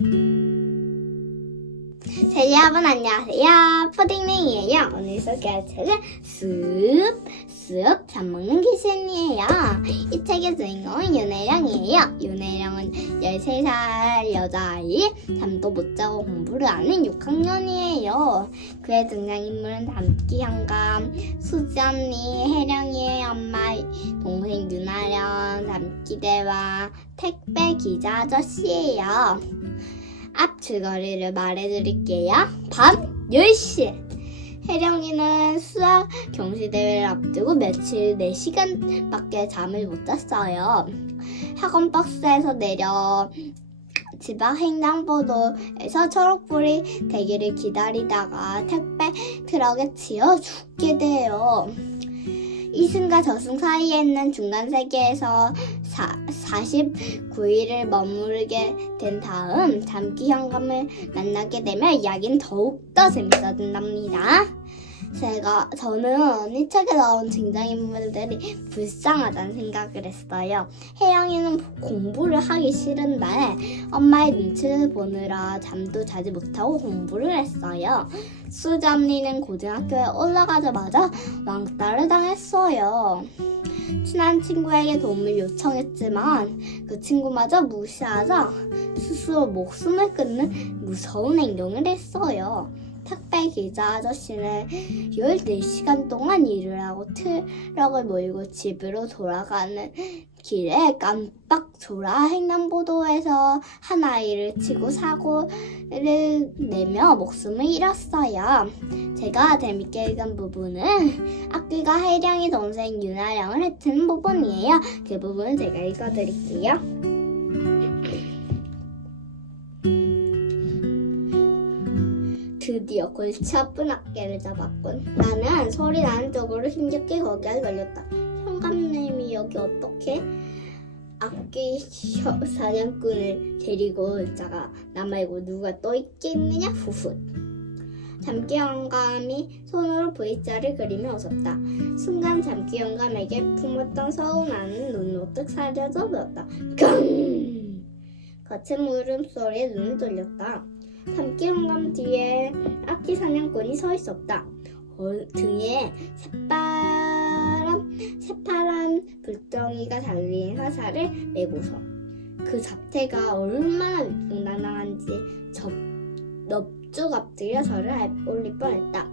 thank you 자, 여러분 안녕하세요. 푸딩링이에요. 오늘 소개할 책은 숲, 숲, 잠 먹는 귀신이에요. 이 책의 주인공은 윤혜령이에요. 윤혜령은 13살 여자아이, 잠도 못 자고 공부를 하는 6학년이에요. 그의 등장인물은 담기 현감, 수지 언니, 혜령이의 엄마, 동생 윤아령, 담기대와 택배 기자 아저씨예요. 앞 줄거리를 말해드릴게요. 밤 10시. 혜령이는 수학 경시대회를 앞두고 며칠 4시간밖에 잠을 못 잤어요. 학원 버스에서 내려 집앞 횡단보도에서 초록불이 대기를 기다리다가 택배 트럭에 치여 죽게 돼요. 이승과 저승 사이에 있는 중간 세계에서 49일을 머무르게 된 다음 잠기 현감을 만나게 되면 이야기는 더욱더 재밌어진답니다. 제가 저는 이 책에 나온 등장인물들이 불쌍하다는 생각을 했어요. 혜영이는 공부를 하기 싫은데 엄마의 눈치를 보느라 잠도 자지 못하고 공부를 했어요. 수잠리는 고등학교에 올라가자마자 왕따를 당했어요. 친한 친구에게 도움을 요청했지만 그 친구마저 무시하자 스스로 목숨을 끊는 무서운 행동을 했어요. 택배 기자 아저씨는 14시간 동안 일을 하고 트럭을 몰고 집으로 돌아가는 길에 깜빡 졸아 횡단보도에서 한 아이를 치고 사고를 내며 목숨을 잃었어요. 제가 재밌게 읽은 부분은 악귀가 혜령이 동생 윤아령을 해치는 부분이에요. 그 부분은 제가 읽어드릴게요. 드디어 골치 아픈 악기를 잡았군. 나는 소리 나는 쪽으로 힘겹게 거기에 걸렸다. 현감님이 여기 어떻게 악기 혀- 사냥꾼을 데리고 올 자가 나 말고 누가 또 있겠느냐 후훗. 잠기 영감이 손으로 V자를 그리며 웃었다. 순간 잠기 영감에게 품었던 서운함은 눈으로뜩 사라져 버렸다. 깡! 거친 물음소리에 눈을 돌렸다. 잠기 영감 뒤에 악기 사냥꾼이 서 있었다. 어, 등에 새파란, 새파란 불덩이가 달린 화살을 메고서 그 자태가 얼마나 위풍당당한지 접, 넙죽 엎드려 저를 알- 올릴 뻔했다.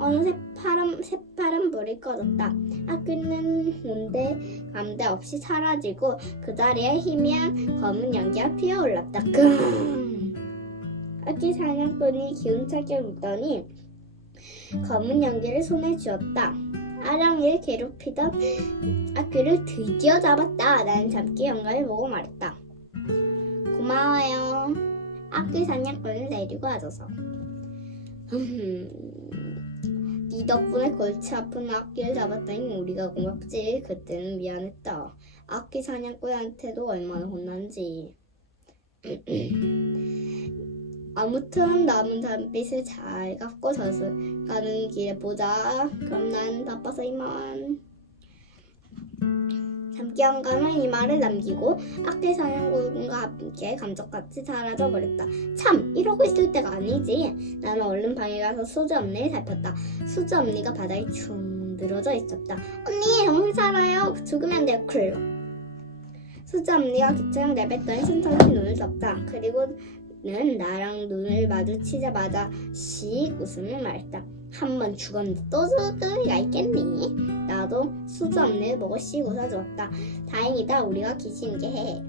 어느새 파란, 새파란 불이 꺼졌다. 악귀는 온데 감대 없이 사라지고 그 자리에 희미한 검은 연기가 피어올랐다. 끙! 악기 사냥꾼이 기운차게 웃더니 검은 연기를 손에 쥐었다. 아랑이를 괴롭히던 악귀를 드디어 잡았다. 나는 잡기 영감을 보고 말했다. 고마워요. 악귀 사냥꾼을 데리고 와줘서. 흠, 네 덕분에 골치 아픈 악귀를 잡았다니 우리가 고맙지. 그때는 미안했다. 악귀 사냥꾼한테도 얼마나 혼난지. 아무튼 남은 담빛을 잘 갚고 젖을 가는 길에 보자. 그럼 난 바빠서 이만. 잠기 한가는 이 말을 남기고 악기 사냥꾼과 함께 감쪽같이 사라져 버렸다. 참 이러고 있을 때가 아니지. 나는 얼른 방에 가서 수지 언니를 살폈다. 수지 언니가 바닥에 충 늘어져 있었다. 언니 정신 살아요. 죽으면 안 돼요. 클로. 수지 언니가 기차를 내뱉더니 천천히 눈을 떴다. 그리고 는 나랑 눈을 마주치자마자 씩 웃으며 말했다. 한 번 죽었는데 또 죽을 리가 있겠니? 나도 수저 언니를 보고 씩 웃어주었다. 다행이다 우리가 귀신이게 해.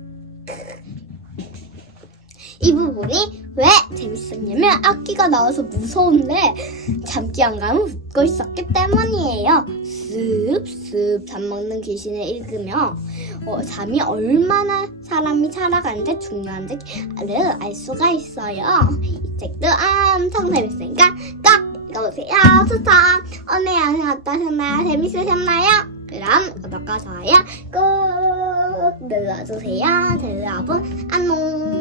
이 부분이 왜 재밌었냐면 악기가 나와서 무서운데 잠기 안 가면 웃고 있었기 때문이에요. 습습 잠 먹는 귀신을 읽으며 어, 잠이 얼마나 사람이 살아가는데 중요한지를 알 수가 있어요. 이 책도 엄청 재밌으니까 꼭 읽어보세요. 추천! 오늘 영상 어떠셨나요? 재밌으셨나요? 그럼 구독과 좋아요 꾹 눌러주세요. 자, 여러분 안녕!